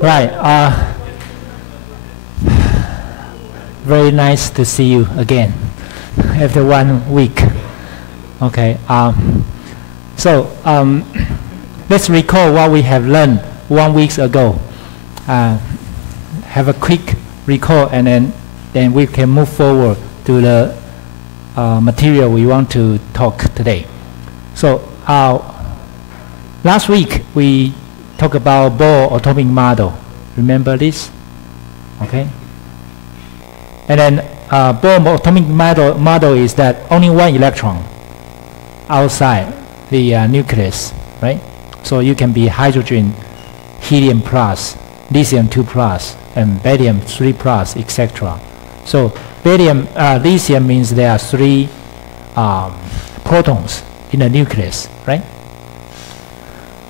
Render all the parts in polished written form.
Right. Very nice to see you again after 1 week. Okay. Let's recall what we have learned 1 week ago. Have a quick recall, and then we can move forward to the material we want to talk today. So last week we talked about Bohr atomic model. Remember this? Okay. And then Bohr atomic model is that only one electron outside the nucleus, right? So you can be hydrogen, helium plus, lithium 2 plus, and barium 3 plus, etc. So lithium means there are 3 protons in the nucleus, right?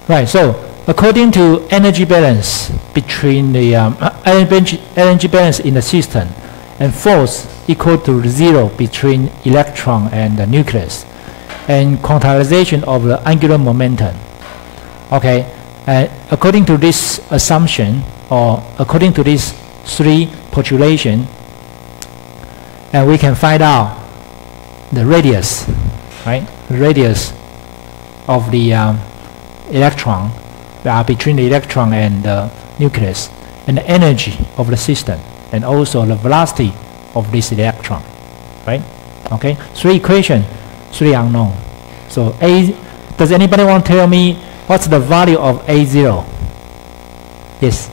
Right. So according to energy balance between the energy balance in the system, and force equal to 0 between electron and the nucleus, and quantization of the angular momentum. Okay. According to this assumption, or according to these 3 postulation, and we can find out the radius, right? The radius of the electron between the electron and the nucleus, and the energy of the system, and also the velocity of this electron, right? Okay. 3 equation, 3 unknown. So does anybody want to tell me what's the value of A0? Yes.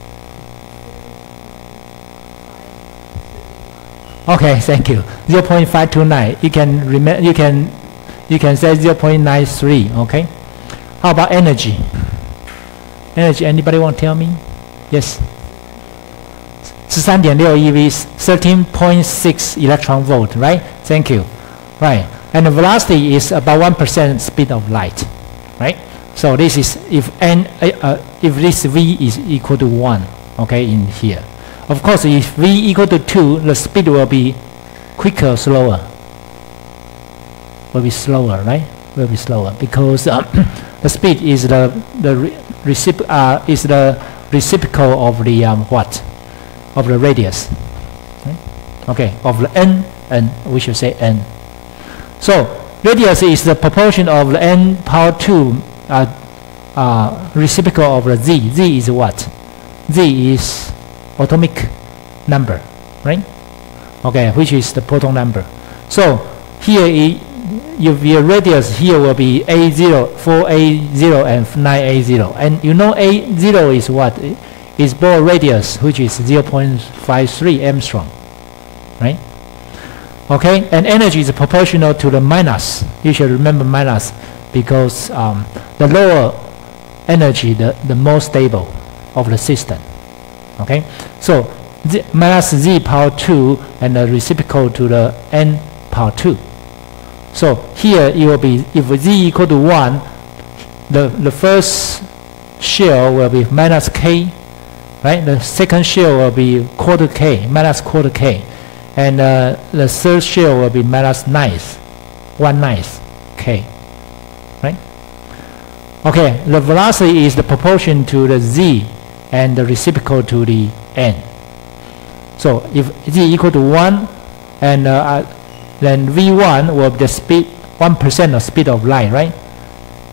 Okay, thank you. 0.529. You can remember. You can say 0.93. Okay. How about energy? Energy. Anybody want to tell me? Yes. 13.6 eV, 13.6 electron volt. Right. Thank you. Right. And the velocity is about 1% speed of light. Right. So this is if this v is equal to 1. Okay. In here. Of course, if v equal to 2, the speed will be quicker or slower? Will be slower, right? Will be slower because the speed is the reciprocal of the what? Of the radius. Right? Okay, of the n, and we should say n. So radius is the proportion of the n power 2 reciprocal of the z. Z is what? Z is atomic number, right? Okay, which is the proton number. So here, your radius here will be A0, 4A0, and 9A0. And you know A0 is what? Is Bohr radius, which is 0.53 Armstrong, right? Okay, and energy is proportional to the minus. You should remember minus because the lower energy, the more stable of the system. Okay, so minus z power 2 and the reciprocal to the n power 2. So here it will be, if z equal to 1, the first shell will be minus k, right? The second shell will be quarter k, minus quarter k, and the third shell will be minus 1/9 k, right? Okay, the velocity is the proportion to the z and the reciprocal to the n. So if z equal to 1, and then v1 will be the speed, 1% of speed of light, right?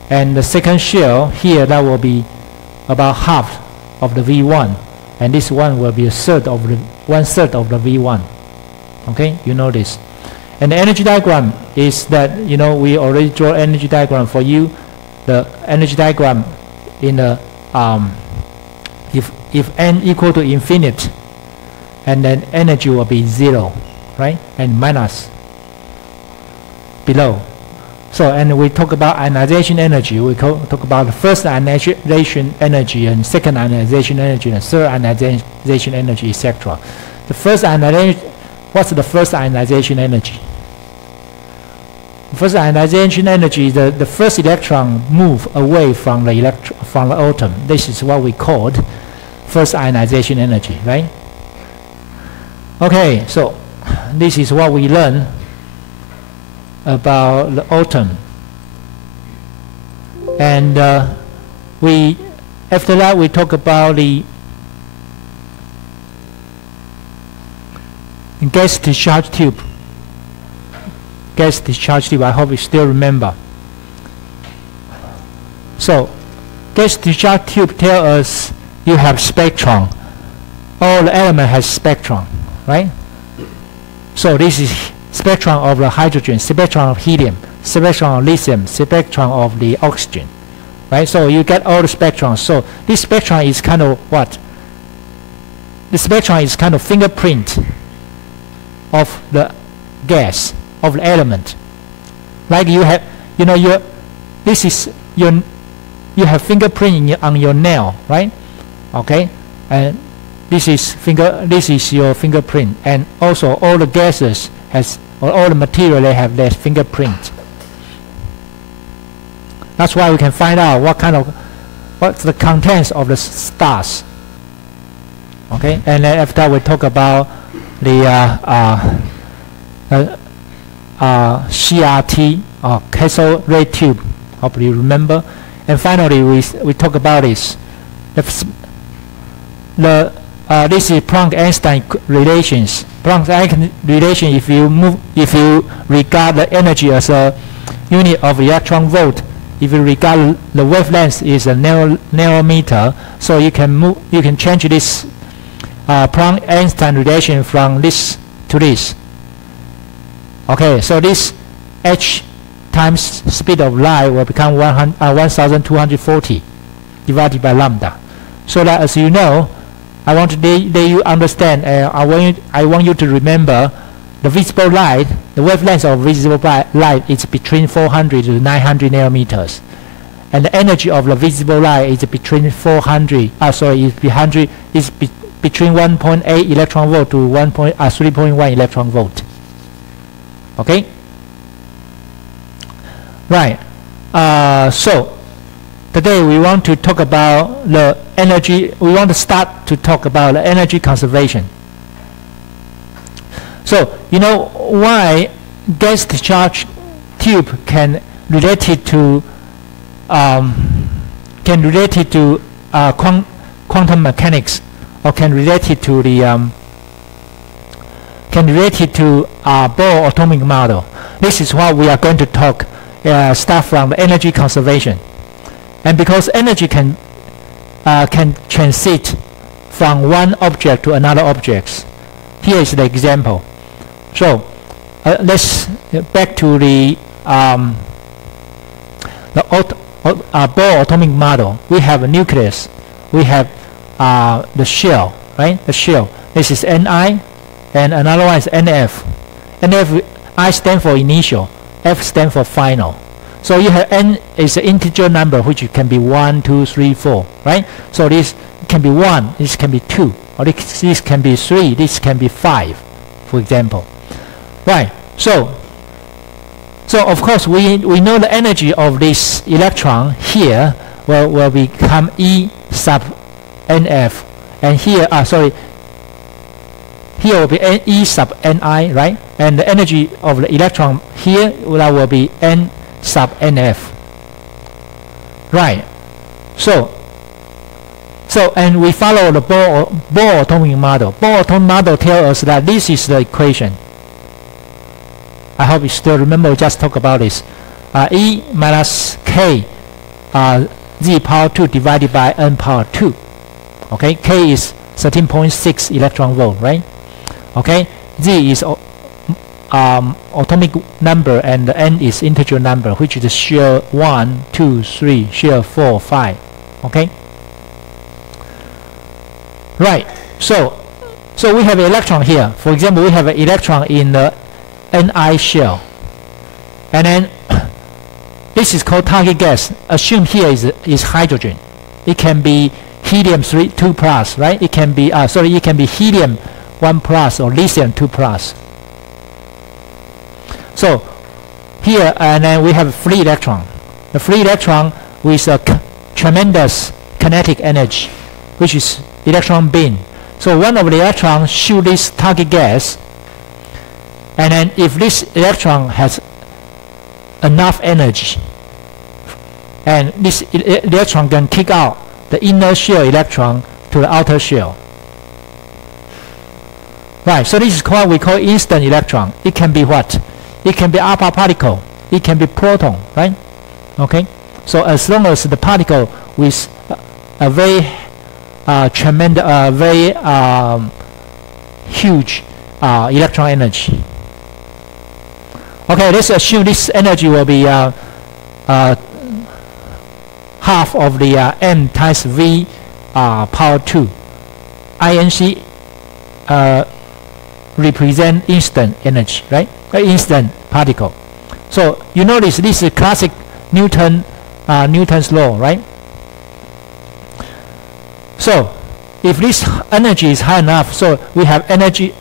And the second shell here, that will be about half of the v1, and this one will be 1/3 of the v1. Okay, you know this. And the energy diagram is that, you know, we already draw energy diagram for you. The energy diagram in the if n equal to infinite, and then energy will be 0, right? And minus below. So, and we talk about ionization energy. We talk about the first ionization energy, and second ionization energy, and third ionization energy, etc. The first ionization, what's the first ionization energy? The first ionization energy, the first electron move away from the atom. This is what we called first ionization energy, right? Okay, so this is what we learned about the atom. And after that we talk about the gas discharge tube. Gas discharge tube, I hope you still remember. So, gas discharge tube tells us you have spectrum. All the element has spectrum, right? So this is spectrum of the hydrogen, spectrum of helium, spectrum of lithium, spectrum of the oxygen, right? So you get all the spectrum. So this spectrum is kind of what? The spectrum is kind of fingerprint of the gas, of the element. Like you have, you know, this is your, you have fingerprint on your nail, right? Okay, and this is your fingerprint, and also all the gases has, or all the material, they have their fingerprint. That's why we can find out what's the contents of the stars. Okay, and then after we talk about the CRT, or cathode ray tube, hopefully you remember. And finally we talk about this. This is Planck-Einstein relations. Planck-Einstein relation, if you regard the energy as a unit of electron volt, if you regard the wavelength is a nanometer, so you can change this Planck-Einstein relation from this to this. Okay, so this h times speed of light will become 1240 divided by lambda. So that, as you know, I want to let you understand, I want you to remember the visible light, the wavelength of visible light is between 400 to 900 nanometers. And the energy of the visible light is between between 1.8 electron volt to 3.1 electron volt. Okay? Right. So today we want to talk about the energy. We want to start to talk about the energy conservation. So you know why gas discharge tube can relate it to quantum mechanics, or can relate it to the Bohr atomic model. This is what we are going to talk. Start from the energy conservation, and because energy can transit from one object to another object. Here is the example. So let's back to the Bohr atomic model. We have a nucleus. We have the shell, right? The shell. This is Ni, and another one is NF. NF, I stand for initial, F stand for final. So you have N is an integer number which can be 1, 2, 3, 4, right? So this can be 1, this can be 2, or this can be 3, this can be 5, for example. Right. So of course we know the energy of this electron here will become E sub NF, and here here will be E sub Ni, right? And the energy of the electron here will be N sub NF. Right. So and we follow the Bohr atomic model. Bohr atomic model tells us that this is the equation. I hope you still remember. We just talked about this. E minus K Z power 2 divided by N power 2. Okay, K is 13.6 electron volt, right? Okay, Z is atomic number, and the N is integer number, which is shear 1, 2, 3, shear 4, 5. Okay. Right. So we have an electron here. For example, we have an electron in the Ni shell, and then this is called target gas. Assume here is hydrogen. It can be helium 2 plus, right? It can be it can be helium 1 plus or lithium 2 plus. So here, and then we have a free electron. The free electron with a tremendous kinetic energy, which is electron beam. So one of the electrons shoot this target gas, and then if this electron has enough energy, and this electron can kick out the inner shell electron to the outer shell. Right, so this is what we call instant electron. It can be what? It can be alpha particle. It can be proton, right? Okay, so as long as the particle with a very tremendous, very huge electron energy. Okay, let's assume this energy will be half of the m times v power 2. INC represent instant energy, right? Instant particle. So you notice this is classic Newton's law, right? So if this energy is high enough, so we have energy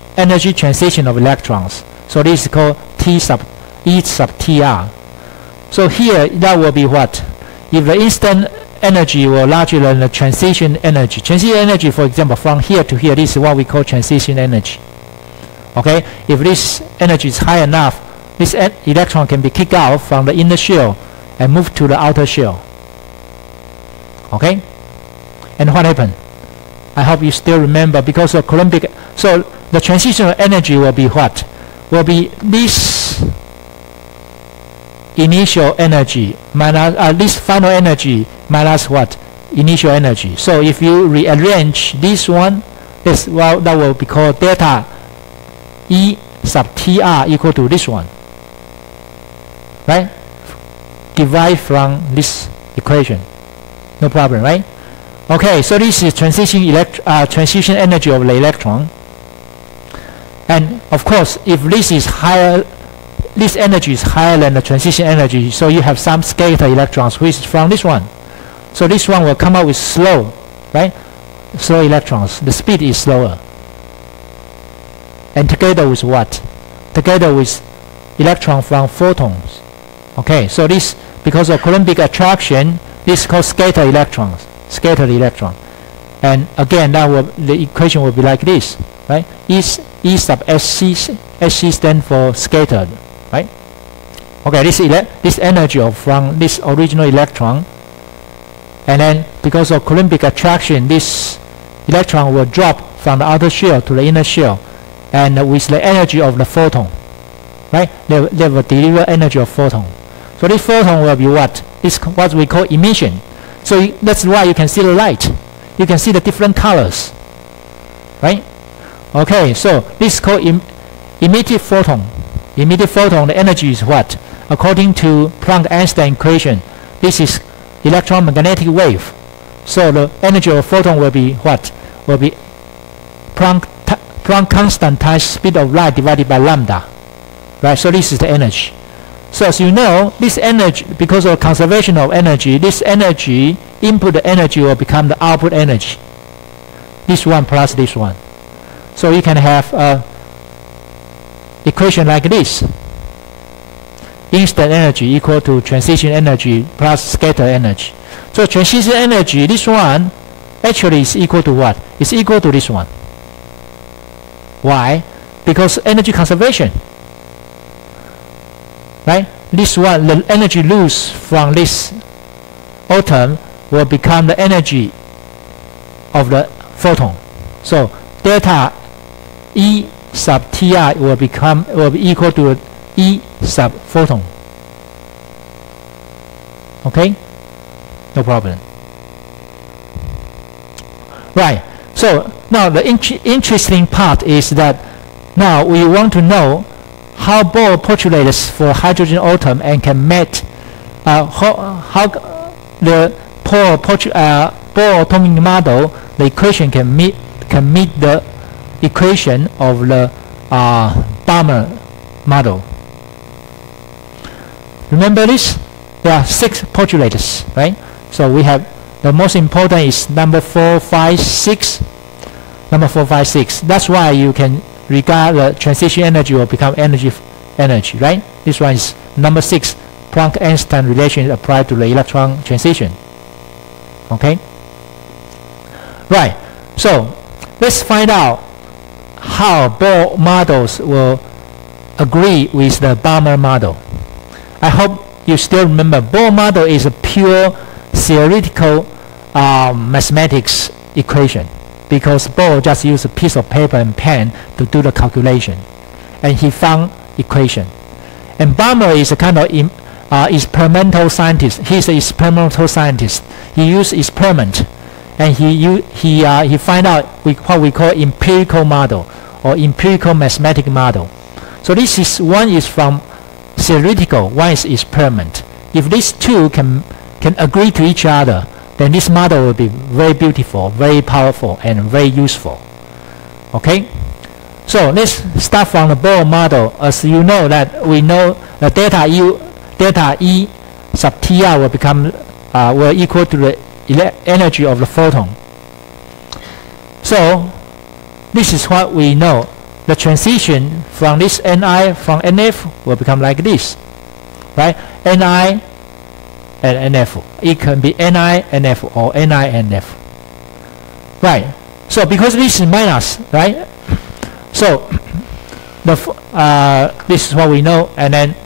transition of electrons. So this is called E sub tr. So here that will be what? If the instant energy were larger than the transition energy. Transition energy, for example, from here to here, this is what we call transition energy. Okay, if this energy is high enough, this electron can be kicked out from the inner shell and move to the outer shell. Okay, and what happened? I hope you still remember, because of Coulombic. So the transitional energy will be what? Will be this initial energy minus this final energy minus what? Initial energy. So if you rearrange this one, this, well, that will be called delta E sub tr equal to this one, right? Derived from this equation. No problem, right? Okay, so this is transition energy of the electron. And of course, if this is higher, this energy is higher than the transition energy, so you have some scattered electrons, which is from this one. So this one will come out with slow, right? Slow electrons. The speed is slower. And together with what? Together with electron from photons. Okay, so this, because of Coulombic attraction, this is called scattered electrons. Scattered electron. And again, that will, the equation will be like this, right? E sub SC stands for scattered, right? Okay, this energy from this original electron, and then because of Coulombic attraction, this electron will drop from the outer shell to the inner shell, and with the energy of the photon, right? They will deliver energy of photon. So this photon will be what? It's what we call emission. So that's why you can see the light. You can see the different colors, right? Okay, so this is called emitted photon. Emitted photon, the energy is what? According to Planck-Einstein equation, this is electromagnetic wave. So the energy of a photon will be what? Will be Planck constant times speed of light divided by lambda, right? So this is the energy. So as you know, this energy, because of conservation of energy, this energy, input energy will become the output energy. This one plus this one. So you can have a equation like this. Instant energy equal to transition energy plus scatter energy. So transition energy, this one, actually is equal to what? It's equal to this one. Why? Because energy conservation. Right? This one, the energy loose from this atom will become the energy of the photon. So delta E sub tr will be equal to E sub photon. Okay? No problem. Right. So now the interesting part is that now we want to know how Bohr postulates for hydrogen atom and can meet how the Bohr atomic model, the equation can meet the equation of the Balmer model. Remember this? There are 6 postulators, right? So we have the most important is number 4, 5, 6. Number 4, 5, 6. That's why you can regard the transition energy will become energy, right? This one is number 6. Planck-Einstein relation applied to the electron transition. Okay? Right. So let's find out how Bohr models will agree with the Balmer model. I hope you still remember Bohr model is a pure theoretical mathematics equation because Bohr just used a piece of paper and pen to do the calculation, and he found equation. And Balmer is a kind of experimental scientist. He's an experimental scientist. He used experiment, and he find out what we call empirical model or empirical mathematical model. So this is one is from theoretical, one is experiment. If these two can agree to each other, then this model will be very beautiful, very powerful, and very useful. Okay? So let's start from the Bohr model. As you know that we know the delta E sub Tr will become will equal to the energy of the photon. So this is what we know. The transition from this Ni from Nf will become like this, right? Ni and Nf. It can be Ni Nf or Ni Nf, right? So because this is minus, right? So this is what we know, and then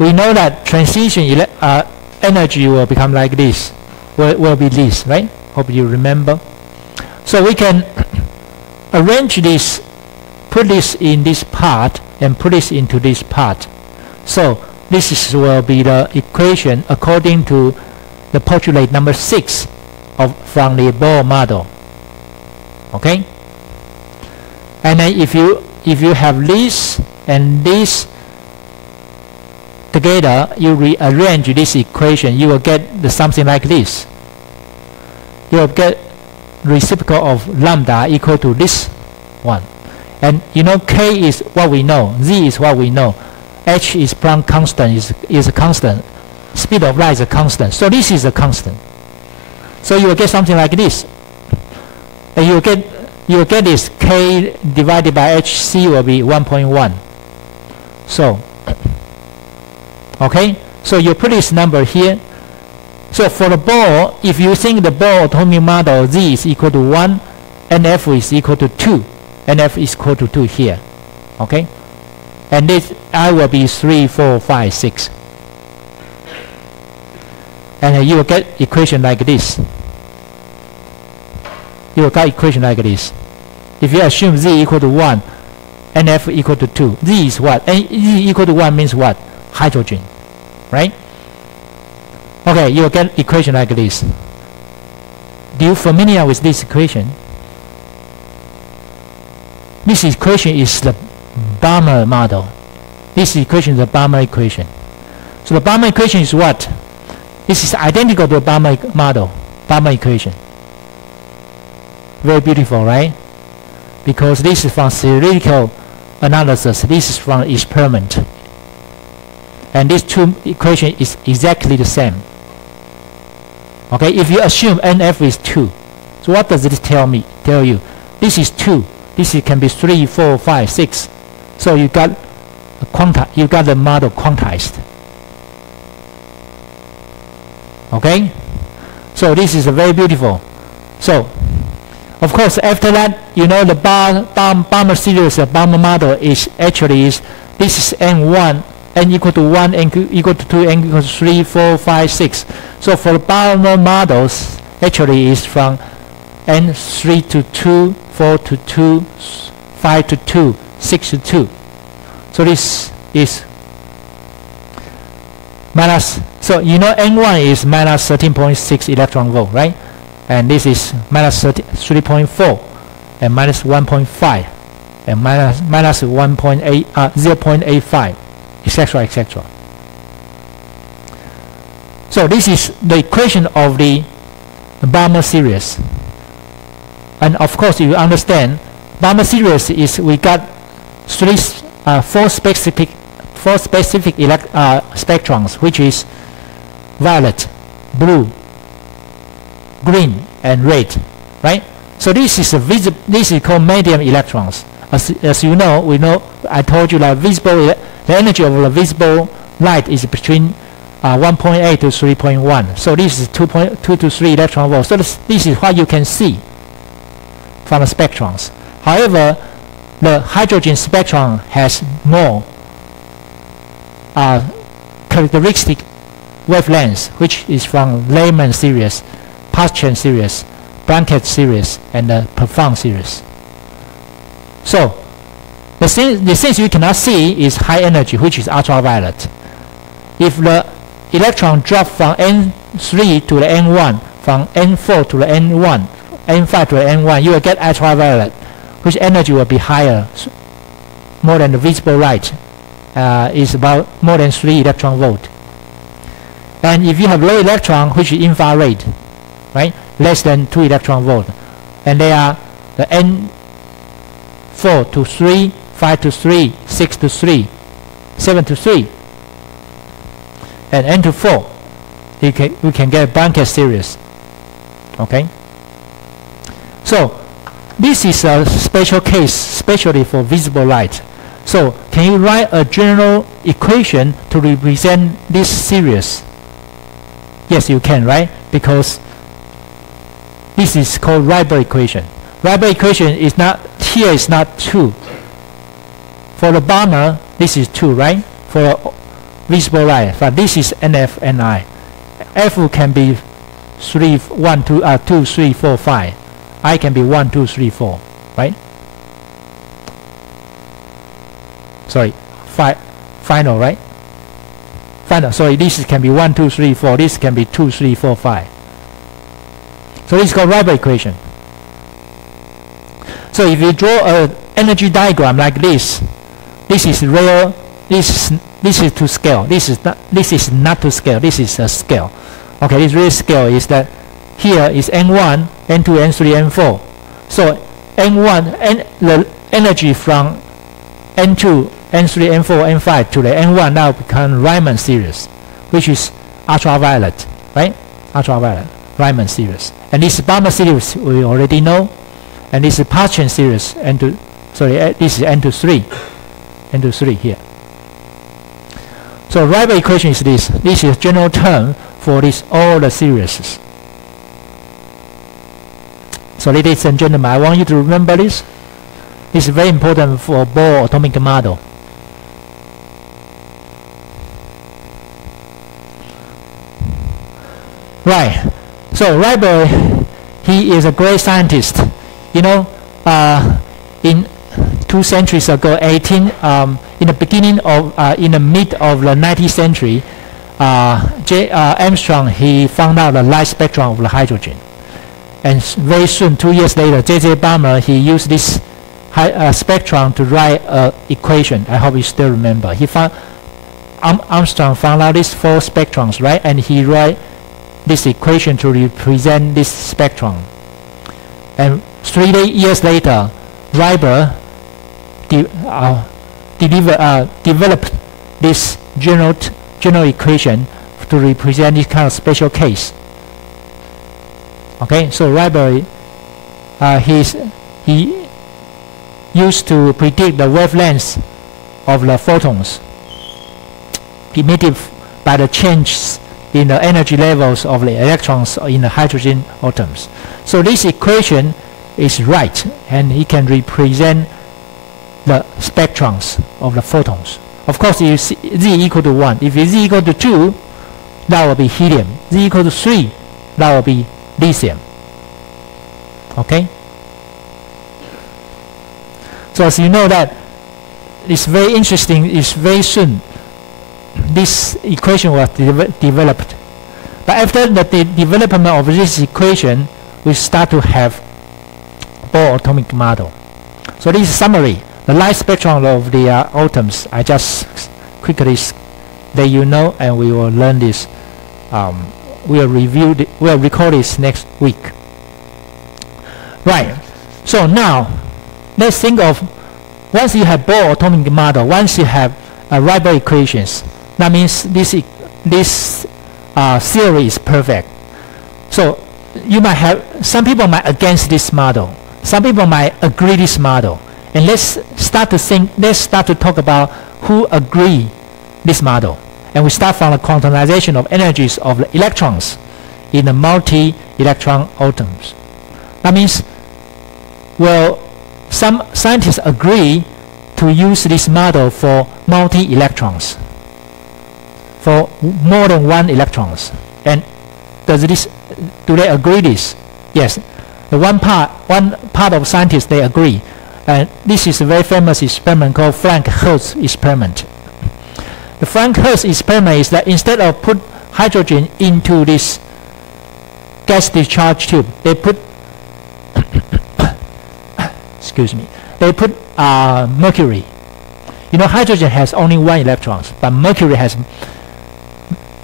we know that transition energy will become like this, will be this, right? Hope you remember. So we can arrange this, put this in this part and put this into this part. So this will be the equation according to the postulate number 6 from the Bohr model. Okay? And then if you have this and this together, you rearrange this equation, you will get something like this. You will get reciprocal of lambda equal to this one. And you know k is what we know, z is what we know, h is Planck constant, is a constant, speed of light is a constant. So this is a constant. So you will get something like this. And you will get this k divided by hc will be 1.1. So okay, so you put this number here. So for the Bohr, if you think the Bohr atomic model z is equal to 1, nf is equal to 2, nf is equal to 2 here. Okay, and this I will be 3, 4, 5, 6, and you will get equation like this. You will get equation like this. If you assume z equal to 1, nf equal to 2, z is what? Z equal to 1 means what? Hydrogen, right? Okay, you will get equation like this. Do you familiar with this equation? This equation is the Balmer model. This equation is the Balmer equation. So the Balmer equation is what? This is identical to the Balmer model, Balmer equation. Very beautiful, right? Because this is from theoretical analysis, this is from experiment. And these two equations is exactly the same. Okay, if you assume NF is 2, so what does it tell you? This is 2. This can be 3, 4, 5, 6. So you got the model quantized. Okay, so this is very beautiful. So of course after that, you know, the Balmer series, the Balmer model is this is N1. N equal to 1, N equal to 2, N equal to 3, 4, 5, 6. So for the Balmer models, actually is from N3 to 2, 4 to 2, 5 to 2, 6 to 2. So this is minus, so you know N1 is minus 13.6 electron volt, right? And this is minus 3.4 and minus 1.5 and minus 0.85. Etc., etc. So this is the equation of the Balmer series. And of course, you understand, Balmer series is we got four specific spectrums, which is violet, blue, green, and red, right? So this is this is called medium electrons. As you know, I told you that the energy of the visible light is between 1.8 to 3.1. So this is 2 to 3 electron volts. So this is what you can see from the spectrums. However, the hydrogen spectrum has more characteristic wavelengths, which is from Lyman series, Paschen series, blanket series and the profound series. So the things you cannot see is high energy, which is ultraviolet. If the electron drop from N3 to the N1, from N4 to the N1, N5 to the N1, you will get ultraviolet, which energy will be higher, more than the visible light, is about more than 3 electron volt. And if you have low electron, which is infrared, right, less than 2 electron volt, and they are the N4 to 3, 5 to 3, 6 to 3, 7 to 3, and N to 4, we can get a blanket series. Okay. So this is a special case, especially for visible light. So can you write a general equation to represent this series? Yes, you can, right? Because this is called Rydberg equation. Rydberg equation is not, here is not 2. For the Balmer, this is 2, right? For visible light, but this is NF, NI. F can be 3, 1, 2, 2, 3, 4, 5. I can be 1, 2, 3, 4, right? Sorry, final, right? Final. Sorry, this can be 1, 2, 3, 4. This can be 2, 3, 4, 5. So this is called Rydberg equation. So if you draw an energy diagram like this, this is real. This is to scale. This is not to scale. This is a scale. Okay, this real scale is that here is N1, N2, N3, N4. So N1 the energy from N2, N3, N4, N5 to the N1 now become Riemann series, which is ultraviolet, right? Ultraviolet, Riemann series. And this Balmer series we already know, and this is Parchin series. This is N to 3, N to 3 here. So Rydberg equation is this. This is a general term for this all the series. So ladies and gentlemen, I want you to remember this. This is very important for Bohr atomic model. Right. So Rydberg, he is a great scientist. You know, in 2 centuries ago, in the beginning of, in the mid of the 19th century, Armstrong, he found out the light spectrum of the hydrogen. And very soon, 2 years later, J.J. Balmer, he used this spectrum to write an equation. I hope you still remember. Armstrong found out these 4 spectrums, right? And he wrote this equation to represent this spectrum. And 3 years later, Rydberg developed this general equation to represent this kind of special case. Okay, so Rydberg, he used to predict the wavelengths of the photons emitted by the changes in the energy levels of the electrons in the hydrogen atoms. So this equation is right, and it can represent the spectrums of the photons. Of course, if Z equal to 1, if Z equal to 2, that will be helium. Z equal to 3, that will be lithium. Okay? So as you know that it's very interesting, it's very soon this equation was developed. But after the development of this equation, we start to have Bohr atomic model. So this is summary. The light spectrum of the atoms, I just quickly let you know, and we will learn this. We'll record this next week. Right. So now, let's think of, once you have Bohr atomic model, once you have Rydberg equations, that means this theory is perfect. So you might have, some people might against this model, some people might agree this model. And let's start to talk about who agree this model. And we start from the quantization of energies of the electrons in the multi-electron atoms. That means, well, some scientists agree to use this model for multi-electrons, for more than 1 electrons. And do they agree this? Yes. the one part of scientists, they agree. And this is a very famous experiment called Frank-Hertz experiment. The Frank-Hertz experiment is that instead of put hydrogen into this gas discharge tube, they put excuse me, they put mercury. You know, hydrogen has only 1 electron, but mercury has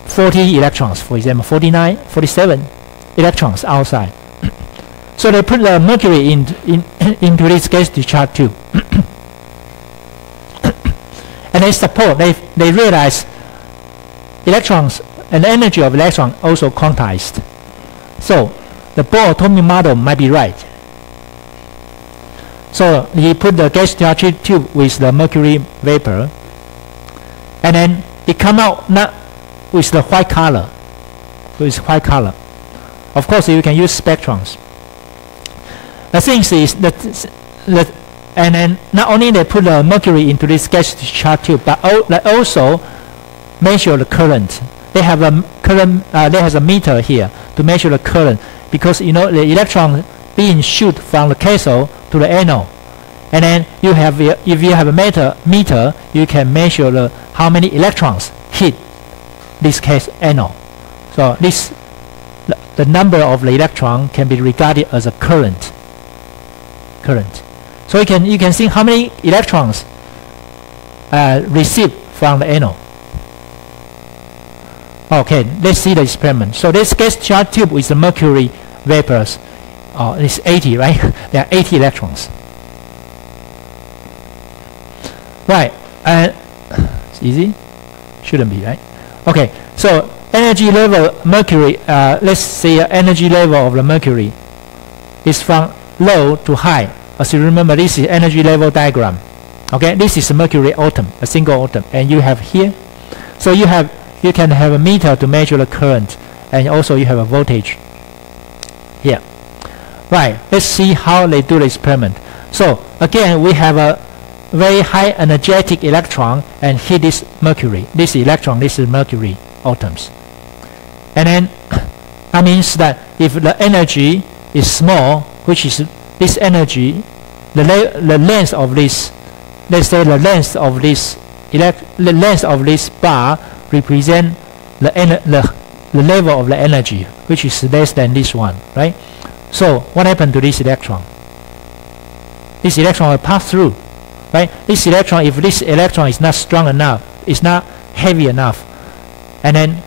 40 electrons, for example, 49, 47 electrons outside. So they put the mercury into this gas discharge tube. And they realize electrons and the energy of electron also quantized. So the Bohr atomic model might be right. So he put the gas discharge tube with the mercury vapor, and then it come out not with the white color. Of course, you can use spectrums. The thing is that and then not only they put the mercury into this gas discharge tube, but they also measure the current. They have a current. There has a meter here to measure the current, because you know the electron being shoot from the cathode to the anode, and then you have, if you have a meter, you can measure how many electrons hit this case anode. So the number of the electron can be regarded as a current. So you can see how many electrons received from the anode. Okay, let's see the experiment. So this gas discharge tube with the mercury vapors, it's 80, right? There are 80 electrons. Right, it's easy? Shouldn't be, right? Okay, so energy level mercury, let's say energy level of the mercury is from low to high. As you remember, this is energy level diagram. Okay, this is a mercury atom, a single atom, and you have here. So you can have a meter to measure the current, and also you have a voltage here. Right, let's see how they do the experiment. So again, we have a very high energetic electron and hit this mercury. This electron, this is mercury atoms. And then that means that if the energy is small, which is this energy, the length of this, let's say the length of this bar represent the level of the energy, which is less than this one, right? So what happened to this electron? This electron will pass through, right? This electron, if this electron is not strong enough, it's not heavy enough, and then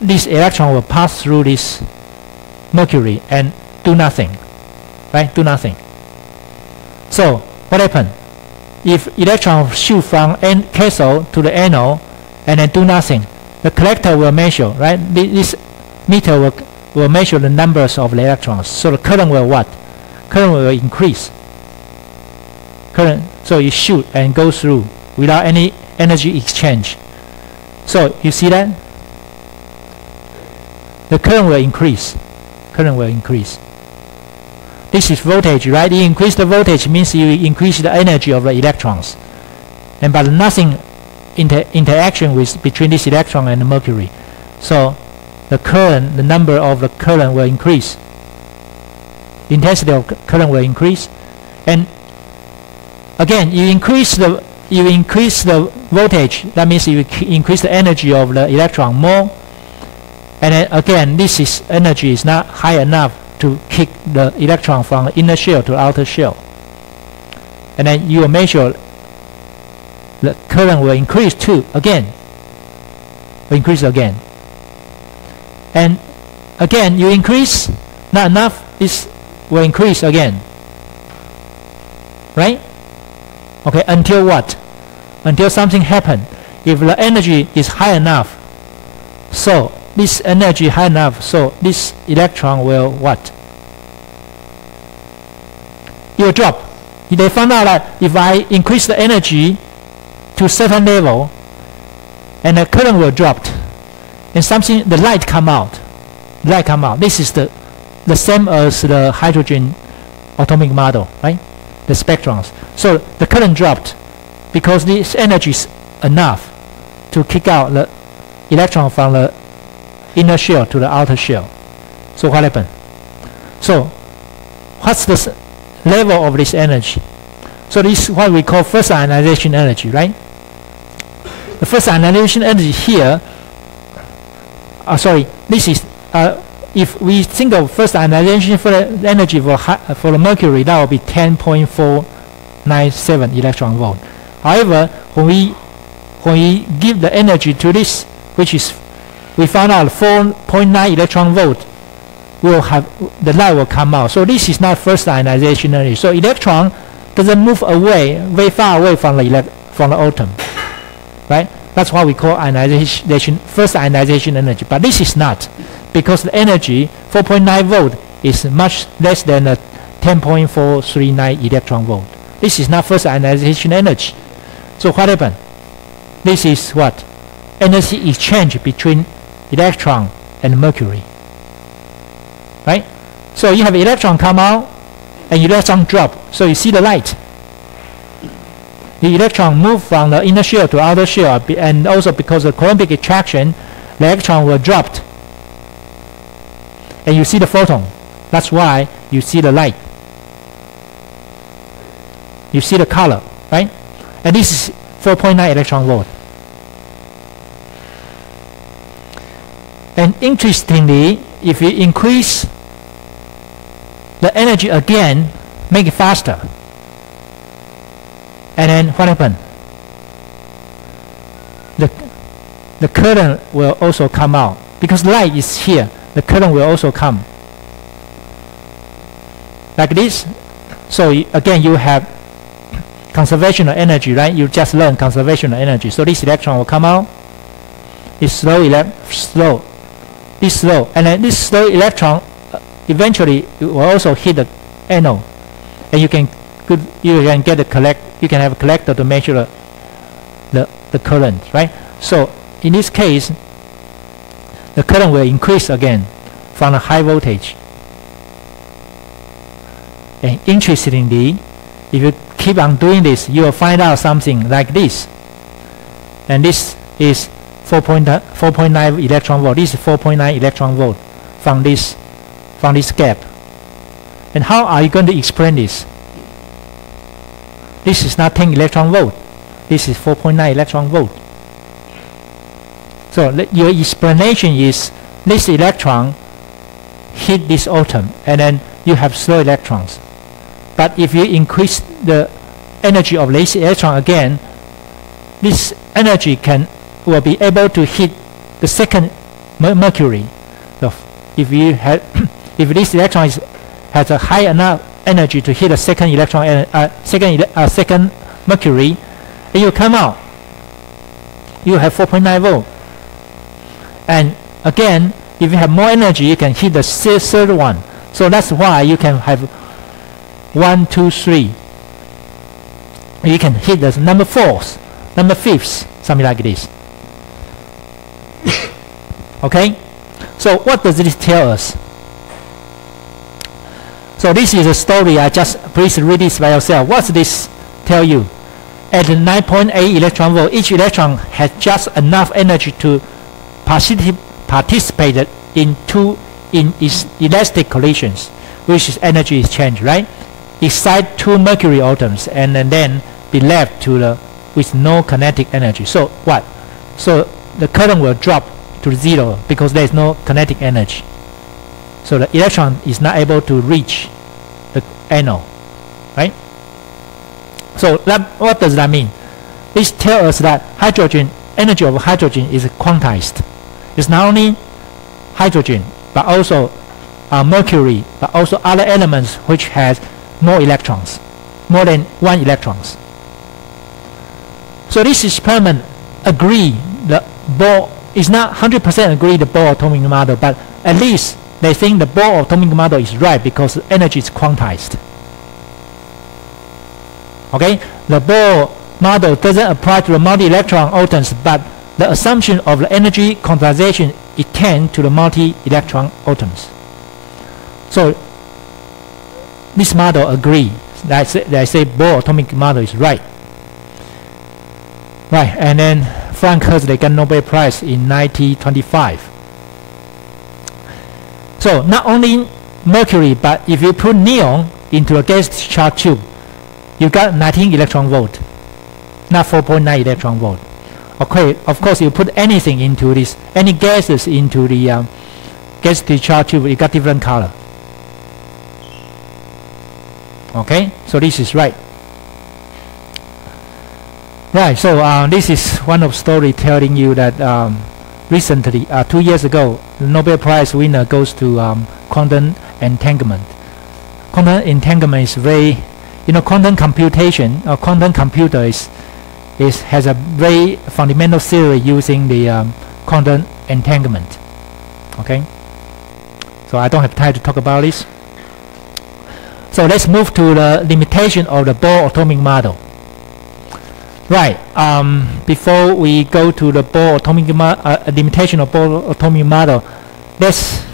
this electron will pass through this mercury and do nothing, right? Do nothing. So what happened? If electron shoot from cathode to the anode and then do nothing, the collector will measure, right? This meter will measure the numbers of the electrons. So the current will what? Current will increase. Current, so it shoot and go through without any energy exchange. So you see that? The current will increase. Current will increase. This is voltage, right? You increase the voltage means you increase the energy of the electrons, and but nothing interaction between this electron and the mercury. So the current, the number of the current will increase. Intensity of current will increase, and again you increase the voltage. That means you increase the energy of the electron more, and then again this energy is not high enough to kick the electron from the inner shell to the outer shell. And then you will measure the current will increase too, again. Will increase again. And again, you increase, not enough, this will increase again. Right? Okay, until what? Until something happens. If the energy is high enough, so this energy high enough, so this electron will what? It will drop. They found out that if I increase the energy to a certain level, and the current will drop, and the light come out. This is the same as the hydrogen atomic model, right? The spectrons. So the current dropped because this energy is enough to kick out the electron from the inner shell to the outer shell. So what happened? So what's the level of this energy? So this is what we call first ionization energy, right? The first ionization energy here, this is, if we think of first ionization for the energy for the mercury, that will be 10.497 electron volt. However, when we give the energy to this, which is, we found out 4.9 electron volt, will have the light will come out. So this is not first ionization energy. So electron doesn't move away, very far away from the atom, right? That's what we call ionization, first ionization energy. But this is not, because the energy 4.9 volt is much less than 10.439 electron volt. This is not first ionization energy. So what happened? This is what? Energy exchange between electron and mercury, right? So you have electron come out and electron drop, so you see the light. The electron move from the inner shell to outer shell, and also because of Coulombic attraction, the electron will drop, and you see the photon. That's why you see the light. You see the color, right? And this is 4.9 electron volt. And interestingly, if you increase the energy again, make it faster, and then what happened? The current will also come out, because light is here. The current will also come like this. So again, you have conservation of energy, right? You just learn conservation of energy. So this electron will come out. It's slow, This slow, and then this slow electron eventually will also hit the anode, and you can get you can have a collector to measure the current, right? So in this case, the current will increase again from a high voltage. And interestingly, if you keep on doing this, you will find out something like this. And this is 4.9 electron volt. This is 4.9 electron volt from this gap. And how are you going to explain this? This is not 10 electron volt. This is 4.9 electron volt. So your explanation is this electron hit this atom, and then you have slow electrons. But if you increase the energy of this electron again, this energy will be able to hit the second mercury. So if this electron has a high enough energy to hit a second electron, second mercury, and you come out, you have 4.9 volt. And again, if you have more energy, you can hit the third one. So that's why you can have 1, 2, 3. You can hit the number 4th, number 5th, something like this. Okay? So what does this tell us? So this is a story. Please read this by yourself. What does this tell you? At 9.8 electron volt, each electron has just enough energy to participate in elastic collisions, which is energy exchange, right? Excite 2 mercury atoms and then be left with no kinetic energy. So what? So the current will drop to 0 because there is no kinetic energy. So the electron is not able to reach the anode, right? So what does that mean? This tells us that energy of hydrogen is quantized. It's not only hydrogen, but also mercury, but also other elements which has more electrons, more than 1 electrons. So this experiment agree the Bohr is not 100% agree the Bohr atomic model, but at least they think the Bohr atomic model is right because energy is quantized. Okay, the Bohr model doesn't apply to the multi-electron atoms, but the assumption of the energy quantization extends to the multi-electron atoms. So this model agree. They say Bohr atomic model is right. Right, and then Frank Hertz, got Nobel Prize in 1925. So not only mercury, but if you put neon, into a gas discharge tube, you got 19 electron volt, not 4.9 electron volt. Okay, of course, you put anything into this, any gases into the gas discharge tube, you got different color. Okay, so this is right. Right, so this is one of story telling you that recently, 2 years ago, the Nobel Prize winner goes to quantum entanglement. Quantum entanglement is very, quantum computation or quantum computer has a very fundamental theory using the quantum entanglement. Okay, so I don't have time to talk about this. So let's move to the limitation of the Bohr atomic model. Right, before we go to the Bohr atomic limitation of Bohr atomic model, let's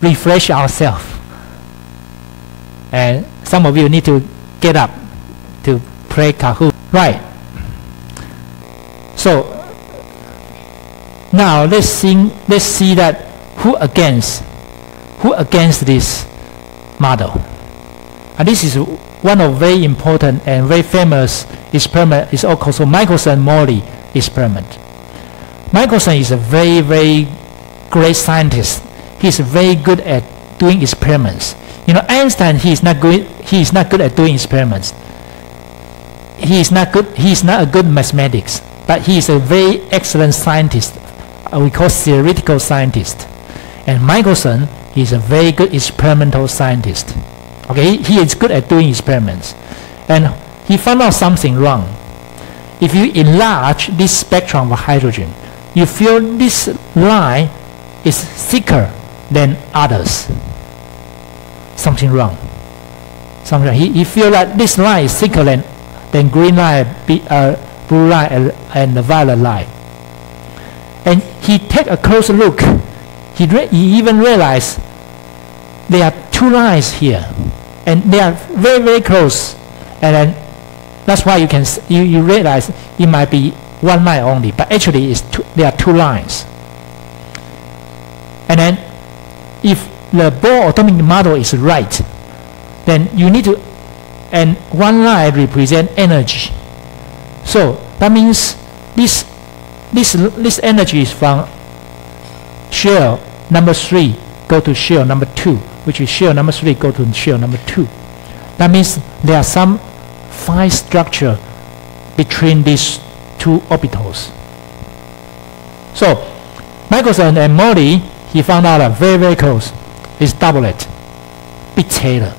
refresh ourselves. And some of you need to get up to play Kahoot. Right. So now let's see that who against this model. And this is one of very important and very famous experiment. Is also Michelson-Morley experiment. Michelson is a very, very great scientist. He's very good at doing experiments. Einstein, he is not good at doing experiments. He is not a good mathematics, but he is a very excellent scientist. We call theoretical scientist. And Michelson, he is a very good experimental scientist. Okay, he is good at doing experiments. And he found out something wrong. If you enlarge this spectrum of hydrogen, you feel this line is thicker than others. Something wrong. He feel that this line is thicker than green line, blue line, and the violet line. And he take a close look. He even realized there are two lines here, and they are very, very close. And then that's why you realize it might be one line only, but actually there are two lines. And then if the Bohr atomic model is right, then you need to, and one line represent energy. So that means this energy is from shell number 3 go to shell number 2, which is shell number 3 go to shell number 2. That means there are some fine structure between these two orbitals. So Michelson and Morley, he found out that very, very close. It's doublet, bit Taylor,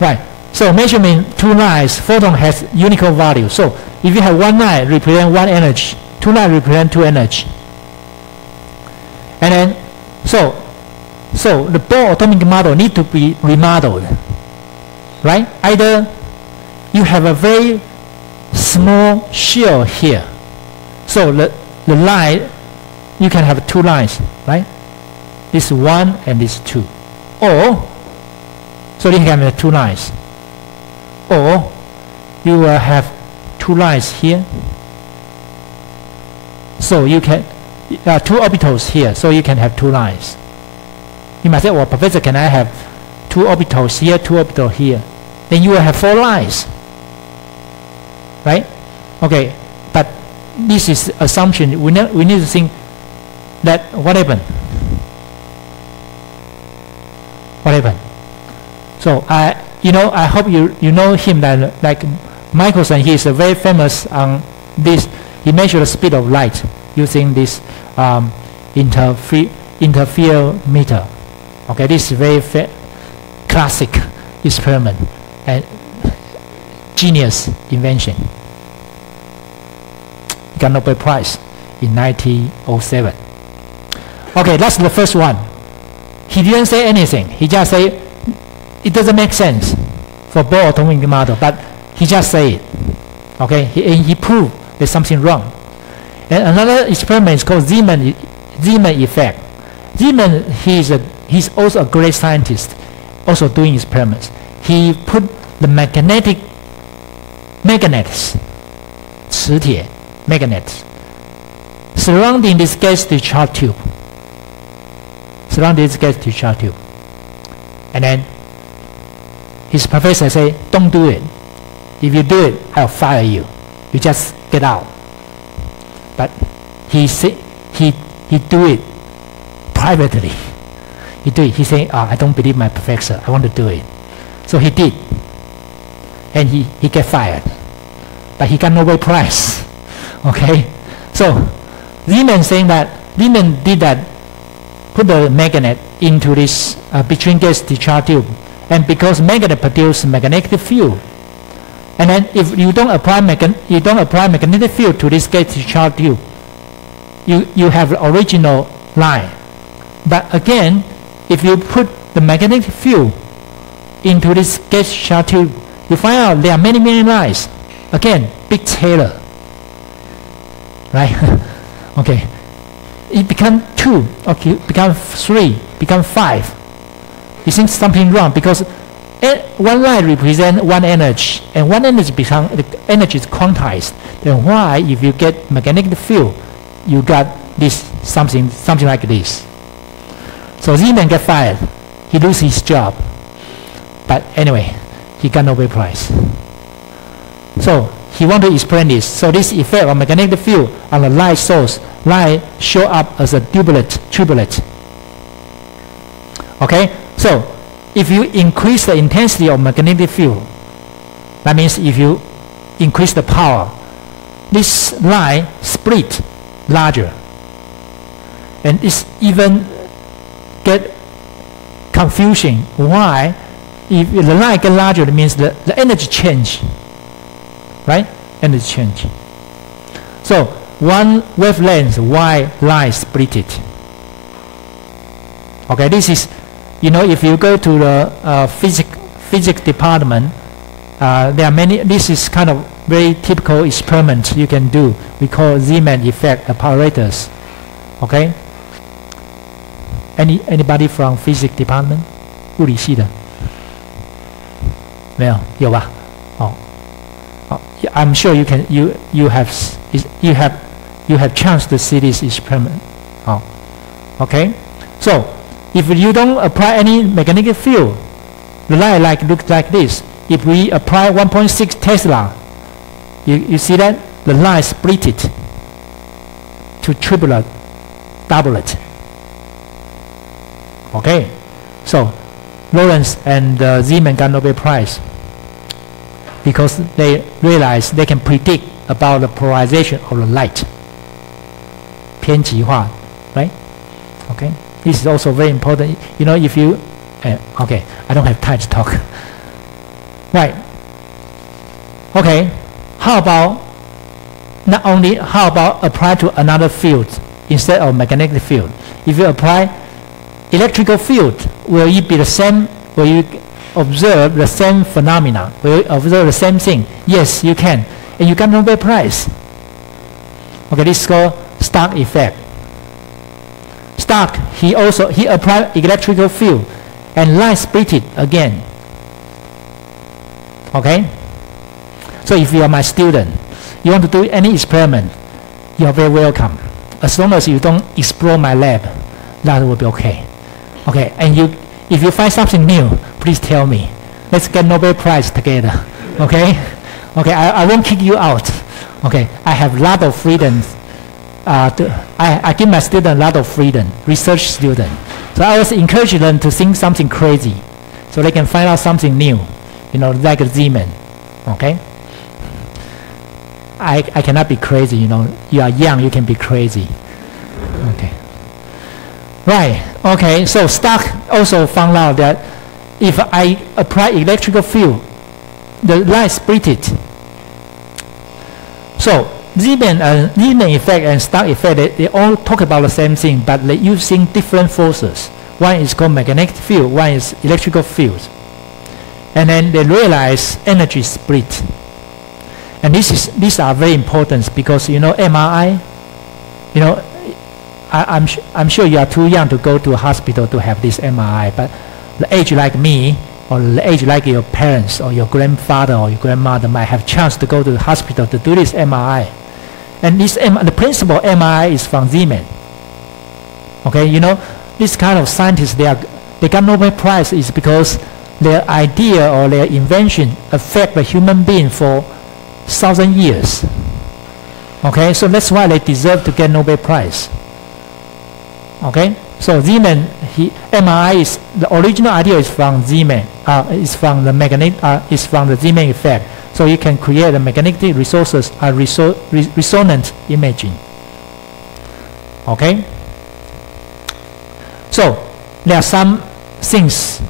Right. So measurement two lines, photon has unique value. So if you have one line represent one energy, two lines represent two energy. And then so the Bohr atomic model need to be remodeled. Right? Either you have a very small shell here. So the line, you can have two lines, right? This one and this two. Or so you can have two lines. Or you will have two lines here. So you can two orbitals here, so you can have two lines. You might say, well, Professor, can I have two orbitals here, two orbitals here? Then you will have four lines. Right? Okay, but this is assumption. We need to think that what happened? What happened? So I hope you know him, that like Michelson, he is very famous on this. He measured the speed of light using this interferometer. Okay, this is very classic experiment and genius invention. He got Nobel Prize in 1907. Okay, that's the first one. He didn't say anything. He just said it doesn't make sense for Bohr atomic model, but he just said it. Okay, he proved there's something wrong. And another experiment is called Zeeman effect. Zeeman, he's also a great scientist, also doing experiments. He put the magnets, 磁铁 magnets, surrounding this gas discharge tube. And then his professor say, don't do it. If you do it, I'll fire you. You just get out. But he do it privately. He do it. He say, I don't believe my professor. I want to do it. So he did. And he get fired. But he got Nobel Prize. Okay? So Zeeman saying that Zeeman did that, put the magnet into this between gas discharge tube, and because magnet produce magnetic field, and then if you don't apply magnetic field to this gas discharge tube, you have the original line. But again, if you put the magnetic field into this gas discharge tube, you find out there are many lines. Again, big Taylor, right? Okay, it become 2, okay, become 3, become 5. You think something wrong because one line represents one energy, and one energy the energy is quantized. Then why, if you get magnetic field, you got this something like this? So Zeeman get fired. He loses his job. But anyway, he got Nobel Prize. So he want to explain this. So this effect of magnetic field on the light source, light show up as a triplet. Okay? So if you increase the intensity of magnetic field, that means if you increase the power, this line split larger. And it's even get confusion. Why? If the line get larger, it means the energy change. Right? Energy change. So one wavelength, Y line split it. Okay, this is, if you go to the physics department, there are many. This is kind of very typical experiment you can do. We call Zeeman effect apparatus. Okay. Anybody from physics department? 物理系的？没有，有吧？哦。I'm sure you have chance to see this experiment. Okay. So if you don't apply any magnetic field, the light looks like this. If we apply 1.6 Tesla, you see that the light split it to triplet, doublet. Okay. So Lawrence and Zeeman got Nobel Prize, because they realize they can predict about the polarization of the light. 偏极化, right? Okay. This is also very important. If you, okay, I don't have time to talk. Right. Okay. How about apply to another field instead of magnetic field? If you apply electrical field, will it be the same? Will you observe the same phenomena? Will you observe the same thing? Yes, you can. And you got Nobel Prize. Okay, this is called Stark effect. Stark, he applied electrical field and light split it again. Okay? So if you are my student, you want to do any experiment, you are very welcome. As long as you don't explore my lab, that will be okay. Okay, and if you find something new, please tell me. Let's get Nobel Prize together. Okay? Okay, I won't kick you out. Okay, I have a lot of freedom. I give my students a lot of freedom, research students. So I always encourage them to think something crazy, so they can find out something new, like Zeeman. Okay? I cannot be crazy, You are young, you can be crazy. Okay. Right. Okay. So Stark also found out that if I apply electrical field, the light split it. So Zeeman effect and Stark effect, they all talk about the same thing, but they're using different forces. One is called magnetic field, one is electrical field. And then they realize energy split. And these are very important because MRI, I'm sure you are too young to go to a hospital to have this MRI, but the age like me, or the age like your parents or your grandfather or your grandmother might have chance to go to the hospital to do this MRI. And the principal MRI is from Zeeman. Okay, this kind of scientists, they got Nobel Prize is because their idea or their invention affect the human being for 1,000 years. Okay, so that's why they deserve to get Nobel Prize. Okay, so Zeeman, MRI is the original idea is from Zeeman, is from the Zeeman effect. So you can create the magnetic resources, resonant imaging. Okay. So there are some things.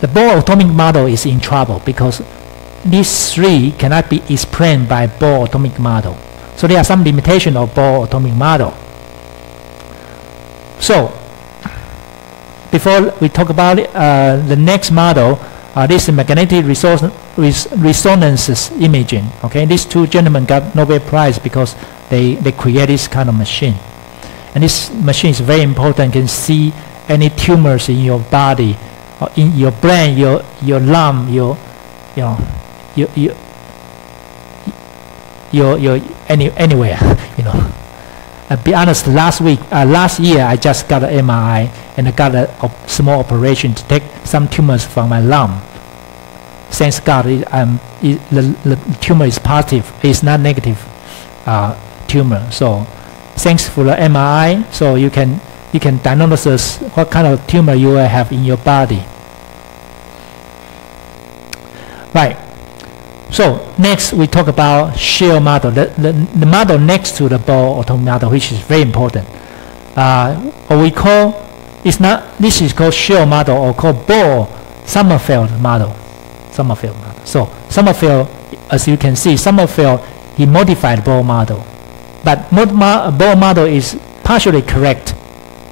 The Bohr atomic model is in trouble because these three cannot be explained by Bohr atomic model. So there are some limitations of Bohr atomic model. So before we talk about the next model, this is magnetic resonance imaging. Okay, these two gentlemen got Nobel Prize because they create this kind of machine. And this machine is very important. You can see any tumors in your body, or in your brain, your lung, anywhere. I'll be honest. Last year, I just got an MRI and I got a small operation to take some tumors from my lung. Thanks God, the tumor is positive. It's not negative tumor. So thanks for the MRI. So you can diagnose what kind of tumor you will have in your body. Right. So next we talk about shell model, the model next to the Bohr atomic model, which is very important. What we call this is called shell model or called Bohr Sommerfeld model. So Sommerfeld, as you can see, Sommerfeld he modified Bohr model, but Bohr model is partially correct,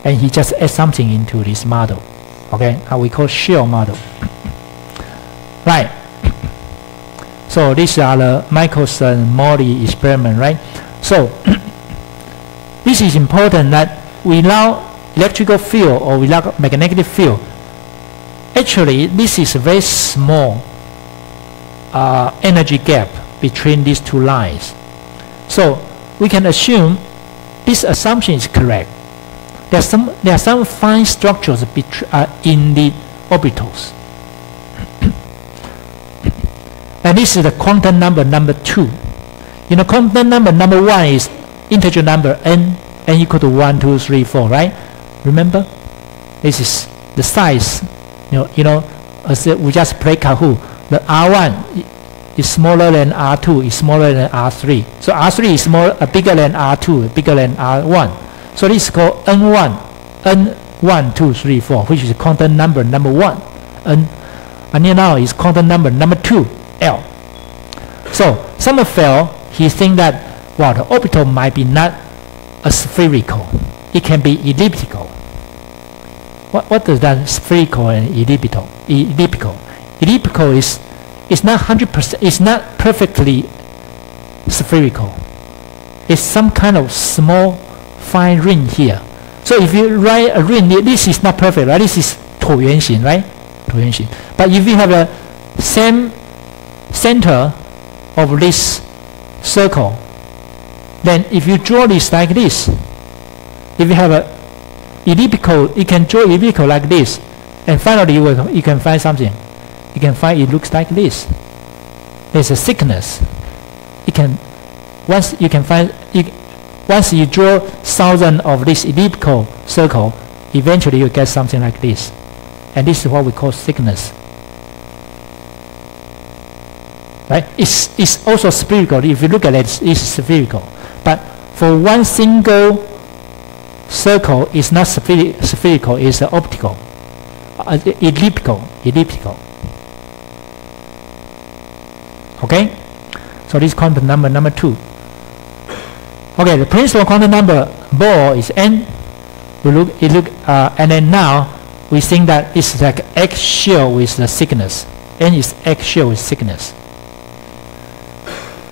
and he just adds something into this model. Okay, we call shell model. Right. So these are the Michelson-Morley experiment, right? So this is important that without electrical field or without magnetic field, actually this is a very small energy gap between these two lines. So we can assume this assumption is correct. There are some fine structures in the orbitals. And this is the quantum number 2. Quantum number 1 is integer number n equal to 1, 2, 3, 4, right? Remember? This is the size. As we just play Kahoot, the R1 is smaller than R2, is smaller than R3. So R3 is bigger than R2, bigger than R1. So this is called N1, N1, 2, 3, 4, which is quantum number 1. And now is quantum number 2, L. So Sommerfeld, he thinks that the orbital might be not a spherical. It can be elliptical. What does that spherical and elliptical? Elliptical is not 100%. It's not perfectly spherical. It's some kind of small fine ring here. So if you write a ring, this is not perfect, right? This is 椭圆形, right? 椭圆形. But if you have the same center of this circle, then if you draw this like this, if you have a elliptical, you can draw elliptical like this, and finally you can find something. You can find it looks like this. There's a thickness. Once you draw 1,000 of this elliptical circle, eventually you get something like this, and this is what we call thickness. Right? It's also spherical. If you look at it, it's spherical. But for one single circle, it's not spherical. It's optical, elliptical. Okay. So this quantum number 2. Okay, the principal quantum number Bohr is n. And then now we think that it's like X shell with the thickness. N is X shell with thickness.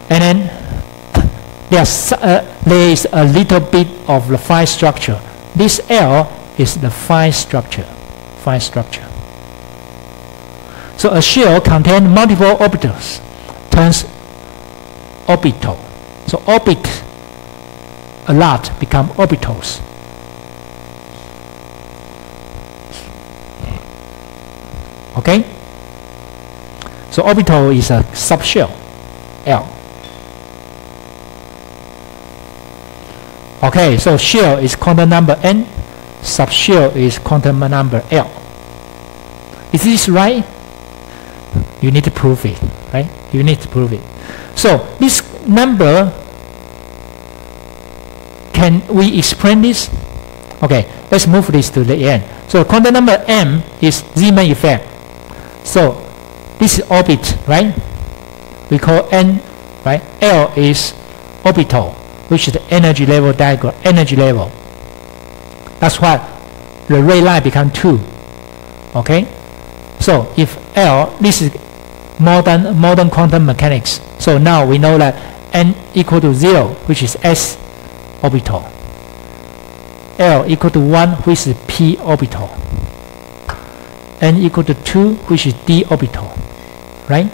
And then there is a little bit of the fine structure. This L is the fine structure. So a shell contains multiple orbitals, turns orbital. So orbit a lot become orbitals. Okay? So orbital is a subshell, L. Okay, so shell is quantum number N, subshell is quantum number L. Is this right? You need to prove it, right? You need to prove it. So this number, can we explain this? Okay, let's move this to the end. So quantum number M is Zeeman effect. So this is orbit, right? We call N, right? L is orbital, which is the energy level diagram, energy level. That's why the ray line becomes 2. Okay? So if L, this is modern quantum mechanics. So now we know that N equal to 0, which is S orbital. L equal to 1, which is P orbital. N equal to 2, which is D orbital. Right?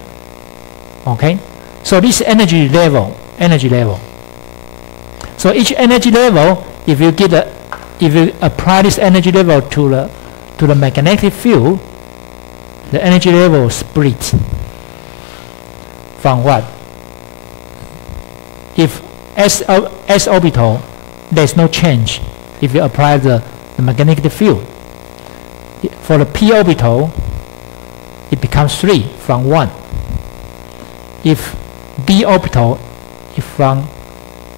Okay? So this energy level. So each energy level, if you apply this energy level to the magnetic field, the energy level split from what? If S orbital, there's no change if you apply the magnetic field. For the P orbital, it becomes 3 from 1. If D orbital,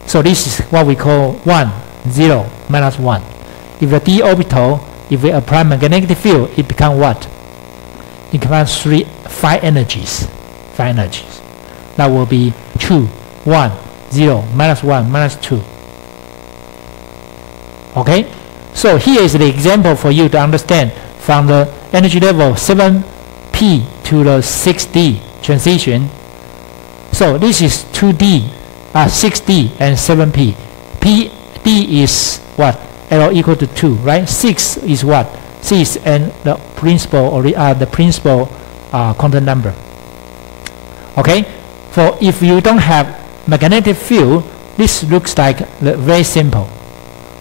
so this is what we call 1, 0, minus 1. If the D orbital, if we apply magnetic field, it becomes what? It becomes 5 energies. That will be 2, 1, 0, minus 1, minus 2. Okay? So here is the example for you to understand from the energy level 7p to the 6d transition. So this is 2d, 6d and 7p. D is what? L equal to 2, right? 6 is what? 6 and the principal quantum number. Okay? For if you don't have magnetic field, this looks like very simple.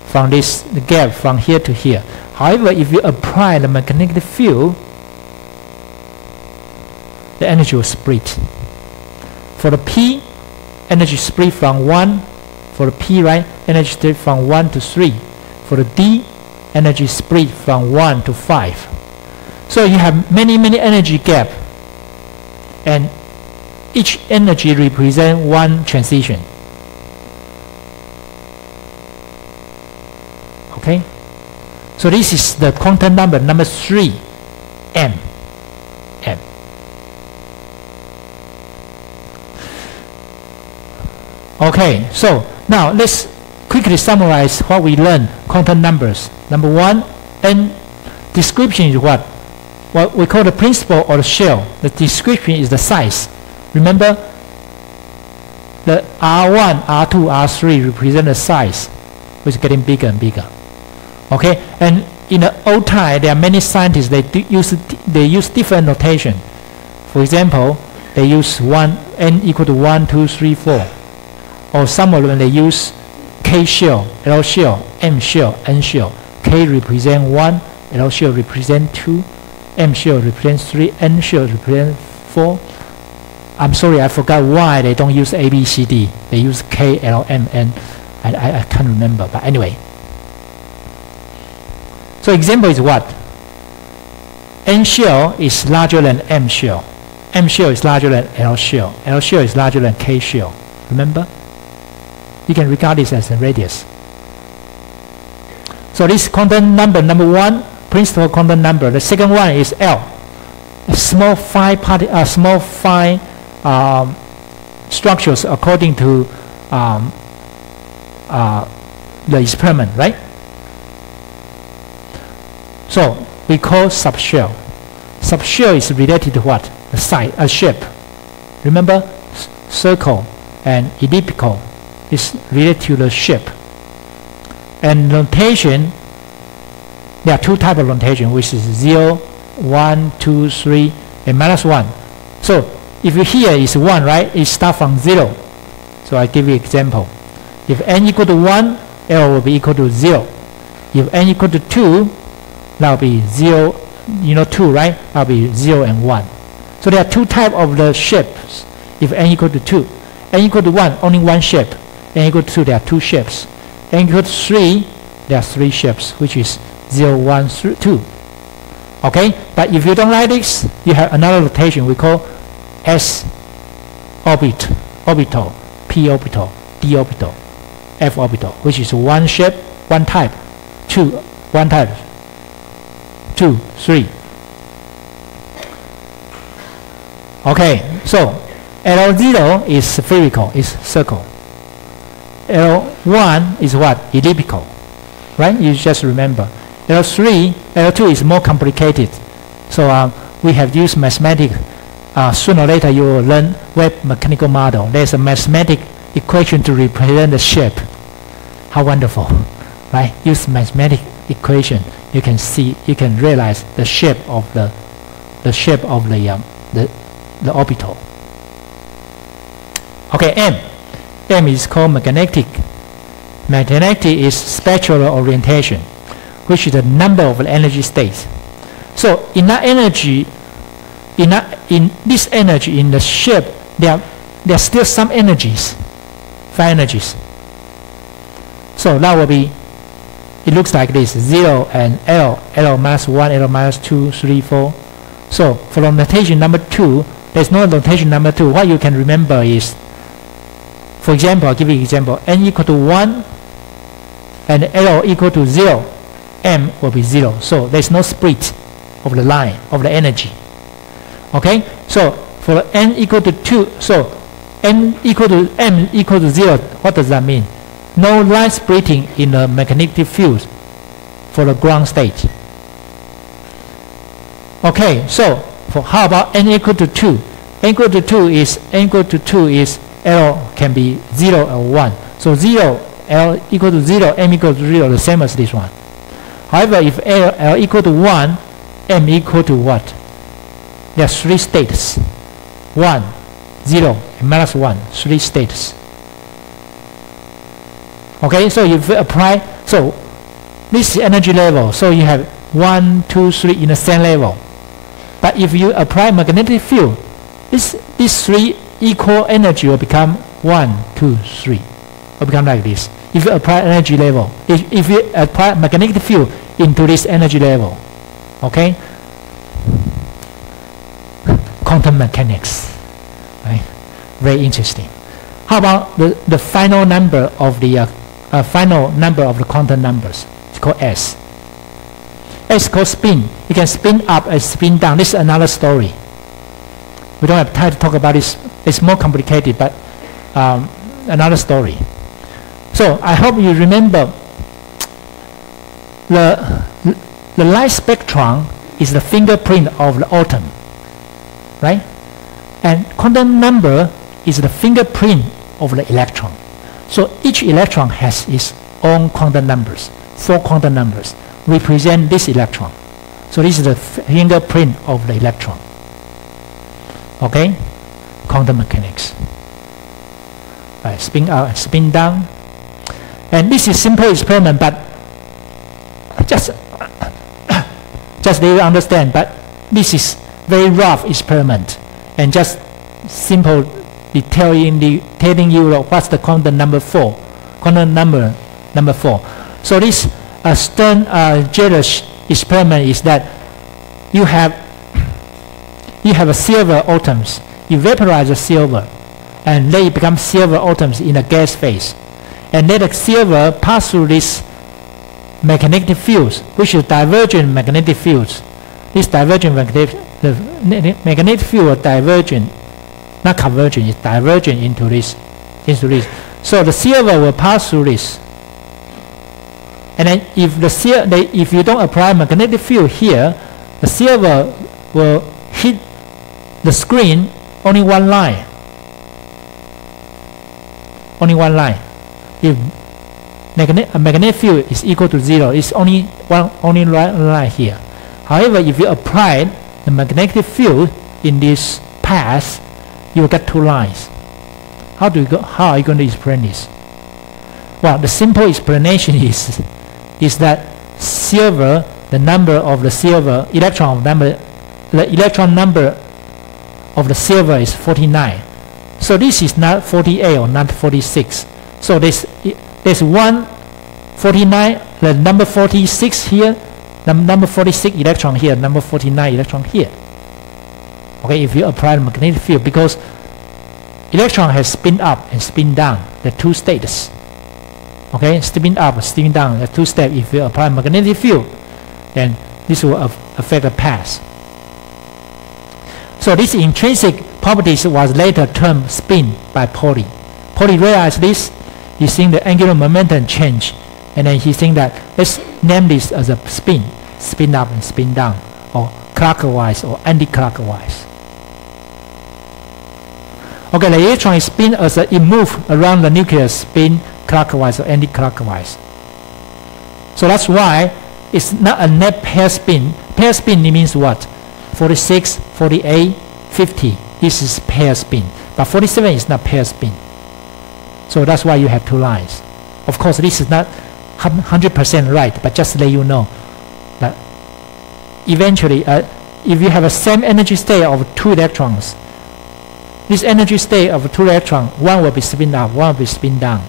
From this gap from here to here. However, if you apply the magnetic field, the energy will split. For the P, energy split from 1. For the P, right, energy split from 1 to 3. For the D, energy split from 1 to 5. So you have many energy gap, and each energy represents one transition. Okay, so this is the quantum number 3, M. Okay, so now let's quickly summarize what we learned. Quantum numbers. Number 1, N description is what? What we call the principle or the shell. The description is the size. Remember, the R1, R2, R3 represent the size, which is getting bigger and bigger. Okay, and in the old time, there are many scientists, they use different notation. For example, they use N equal to 1, 2, 3, 4. Or some of them they use K shell, L shell, M shell, N shell. K represent 1, L shell represent 2, M shell represents 3, N shell represents 4. I'm sorry, I forgot why they don't use A, B, C, D. They use K, L, M, N. I can't remember, but anyway. So example is what? N shell is larger than M shell. M shell is larger than L shell. L shell is larger than K shell. Remember? You can regard this as a radius. So this quantum number, number 1, principal quantum number. The second one is L. Small fine structures according to the experiment, right? So we call subshell. Subshell is related to what? A size, a shape. Remember, circle and elliptical is related to the shape. And notation, there are two types of notation, which is 0, 1, 2, 3, and minus 1. So if you here is 1, right, it starts from 0. So I give you example. If n equal to 1, L will be equal to 0. If n equal to 2, that will be 0, you know 2, right? That'll be 0 and 1. So there are two types of the shapes. If n equal to 2, n equal to 1, only one shape. n equal to 2, there are two shapes. n equal to 3, there are three shapes, which is 0, 1, 3, 2. Okay, but if you don't like this, you have another notation we call S orbital, P orbital, D orbital, F orbital, which is one shape, one type, one type, 2, 3. Okay, so L0 is spherical, is circle. L1 is what? Elliptical, right? You just remember. L2 is more complicated. So we have used mathematics. Sooner or later you will learn wave mechanical model. There's a mathematic equation to represent the shape. How wonderful, right? Use mathematic equation. You can see, you can realize the shape of the orbital. Okay, M is called magnetic. Magnetic is spectral orientation, which is the number of energy states. So in that energy, in this energy, in the shape, there are still some energies, 5 energies. So that will be, it looks like this: 0 and L minus 1, L minus 2, 3, 4. So for the notation number 2, there's no notation number 2. What you can remember is, for example, I'll give you an example: n equal to 1 and L equal to 0, M will be 0. So there's no split of the line of the energy. Okay, so for n equal to 2, so m equal to 0, what does that mean? No line splitting in the magnetic field for the ground state. Okay, so for how about n equal to 2? n equal to 2 is L can be 0 or 1. So 0, L equal to 0, m equal to 0, the same as this one. However, if L equal to 1, m equal to what? There are 3 states: 1, 0, and minus 1, 3 states. Okay, so if you apply, so this is energy level, so you have 1, 2, 3 in the same level. But if you apply magnetic field, these 3 equal energy will become 1, 2, 3. Will become like this. If you apply energy level, if you apply magnetic field into this energy level, okay? Quantum mechanics, right? Very interesting. How about the final number of the quantum numbers? It's called S. S is called spin. You can spin up and spin down. This is another story. We don't have time to talk about this. It's more complicated, but another story. So I hope you remember the light spectrum is the fingerprint of the atom, right? And quantum number is the fingerprint of the electron. So each electron has its own quantum numbers. 4 quantum numbers represent this electron. So this is the fingerprint of the electron. Okay? Quantum mechanics. Right, spin out and spin down. And this is simple experiment, but just they will understand. But this is very rough experiment, and just simple telling you what's the quantum number 4. Quantum number 4. So this Stern-Gerlach experiment is that you have a silver atoms. You vaporize the silver, and they become silver atoms in a gas phase, and let the silver pass through this magnetic fields, which is divergent magnetic fields. This divergent magnetic field divergent, not convergent, it's divergent into this. So the silver will pass through this, and then if you don't apply magnetic field here, the silver will hit the screen only one line. Only one line. If magnetic field is equal to 0, it's only one line here. However, if you apply the magnetic field in this path, you will get 2 lines. How are you going to explain this? Well, the simple explanation is that silver the number of the silver electron number, the electron number of the silver is 49. So this is not 48 or not 46. So there's 149, the number 46 here, number 46 electron here, number 49 electron here. Okay, if you apply the magnetic field, because electron has spin up and spin down, the two states. Okay, spin up, spin down, the two steps. If you apply magnetic field, then this will affect the path. So this intrinsic properties was later termed spin by Pauli. Pauli realized this. He seen the angular momentum change, and then he think that let's name this as a spin, spin up and spin down, or clockwise or anti-clockwise. Okay, the electron is spin as it moves around the nucleus, spin clockwise or anti-clockwise. So that's why it's not a net pair spin. Pair spin means what? 46, 48, 50. This is pair spin. But 47 is not pair spin. So that's why you have two lines. Of course, this is not 100% right, but just to let you know that eventually, if you have a same energy state of two electrons, this energy state of two electrons, one will be spin up, one will be spin down.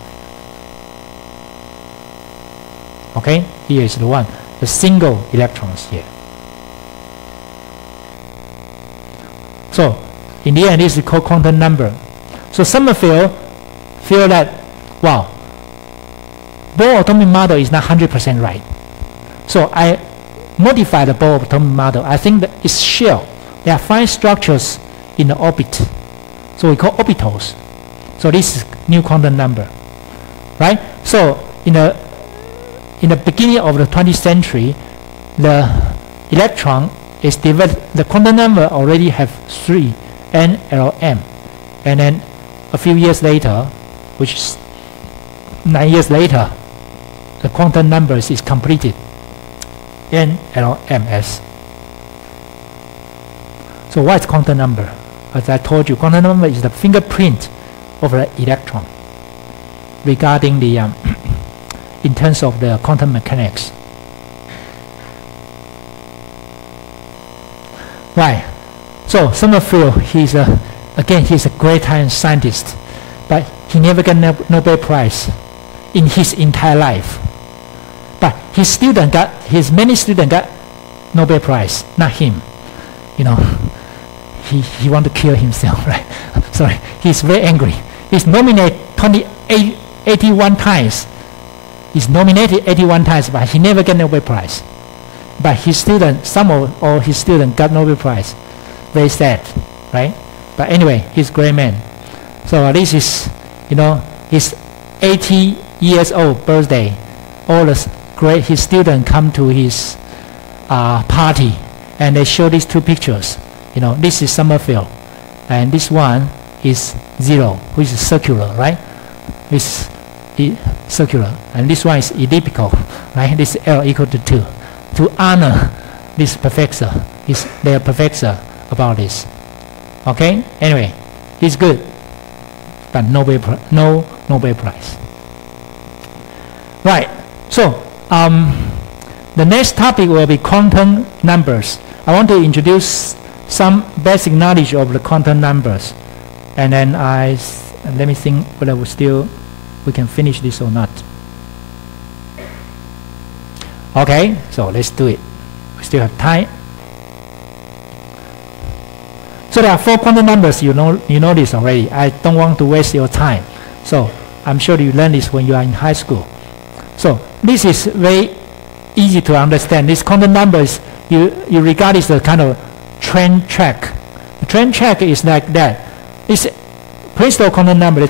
Okay, here is the one, the single electrons here. So, in the end, this is called quantum number. So Sommerfeld feel that, wow, Bohr atomic model is not 100% right. So I modify the Bohr atomic model. I think that it's shell. There are 5 structures in the orbit. So we call orbitals. So this is new quantum number, right? So in the beginning of the 20th century, the electron is developed. The quantum number already have 3 NLM, and then a few years later, which is 9 years later, the quantum numbers is completed, NLMS. So what is quantum number? As I told you, quantum number is the fingerprint of the electron regarding the in terms of the quantum mechanics. Right. So Sommerfeld, he's a great scientist, but he never got Nobel Prize in his entire life. But his many students got Nobel Prize, not him. You know, he want to kill himself, right? Sorry, he's very angry. He's nominated 81 times. He's nominated 81 times, but he never got Nobel Prize. But his students, some of all his students got Nobel Prize. Very sad, right? But anyway, he's a great man. So this is, you know, his 80 years old birthday. All his students come to his party, and they show these 2 pictures. You know, this is Sommerfeld, and this one is 0, which is circular, right? It's circular, and this one is elliptical, right? This is L equal to 2. To honor this professor, their professor about this. Okay. Anyway, he's good, but no Nobel Prize. Right. So the next topic will be quantum numbers. I want to introduce some basic knowledge of the quantum numbers, and then let me think whether we can finish this or not. Okay, so let's do it. We still have time. So there are 4 quantum numbers. You know this already. I don't want to waste your time. So I'm sure you learned this when you are in high school. So this is very easy to understand. This quantum numbers, you regard it as a kind of train track. The train track is like that. This principal quantum number, the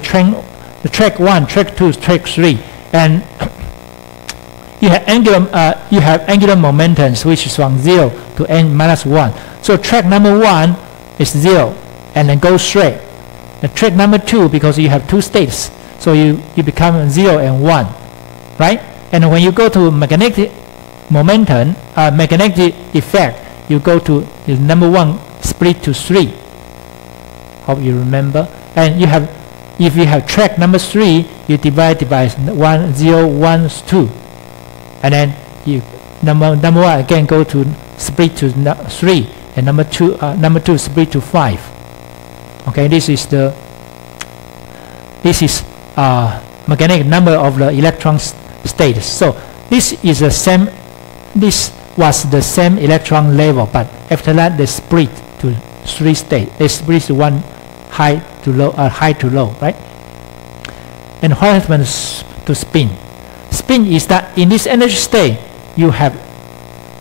track 1, track 2, track 3, and you have angular momentums, which is from 0 to n-1. So track number 1 is 0, and then go straight. The track number 2, because you have 2 states, so you become 0 and 1, right? And when you go to magnetic momentum, magnetic effect, you go to the number 1 split to 3. Hope you remember. And if you have track number 3, you divide by 1, 0, 1, 2. And then number one again go to split to 3, and number two split to 5. Okay, this is magnetic number of the electron states. So this is the same. This was the same electron level, but after that they split to 3 states. They split to one high to low, right? And what happens to spin? Spin is that in this energy state you have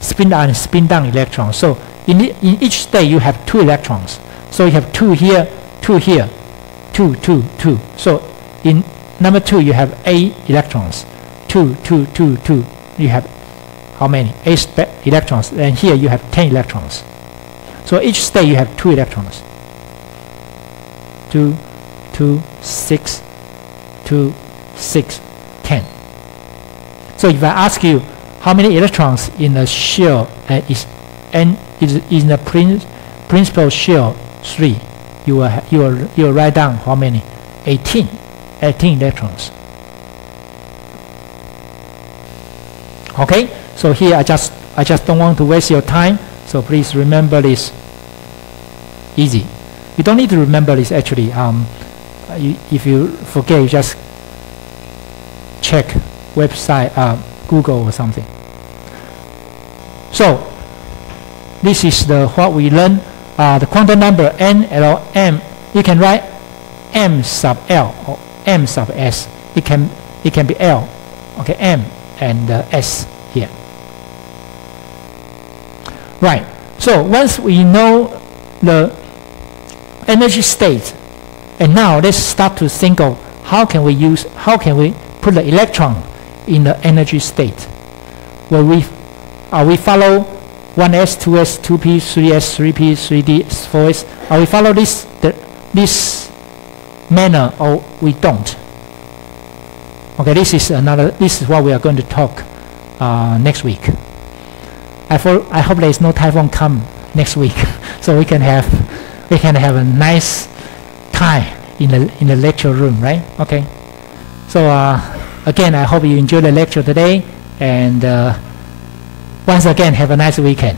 spin up and spin down electrons. So in each state you have 2 electrons. So you have 2 here, 2 here, 2, 2, 2. So in number 2 you have 8 electrons. 2, 2, 2, 2. You have how many? 8 electrons. And here you have 10 electrons. So each state you have 2 electrons. 2, 2, 6, 2, 6, 10. So if I ask you how many electrons in the shell is in the principal shell 3, you will write down how many? 18 electrons. Okay, so here I just don't want to waste your time, so please remember this. Easy. You don't need to remember this actually. If you forget, you just check website, Google or something. So this is what we learned. The quantum number n, l, m. You can write m sub l or m sub s. It can be l. Okay, m and s here. Right. So once we know the energy state, and now let's start to think of how can we put the electron in the energy state. Well, we follow 1s, 2s, 2p, 3s, 3p, 3d, 4s. We follow this manner, or we don't? Okay, this is what we are going to talk next week. I hope there is no typhoon come next week, so we can have a nice time in the lecture room, right? Okay. So again, I hope you enjoyed the lecture today, and once again, have a nice weekend.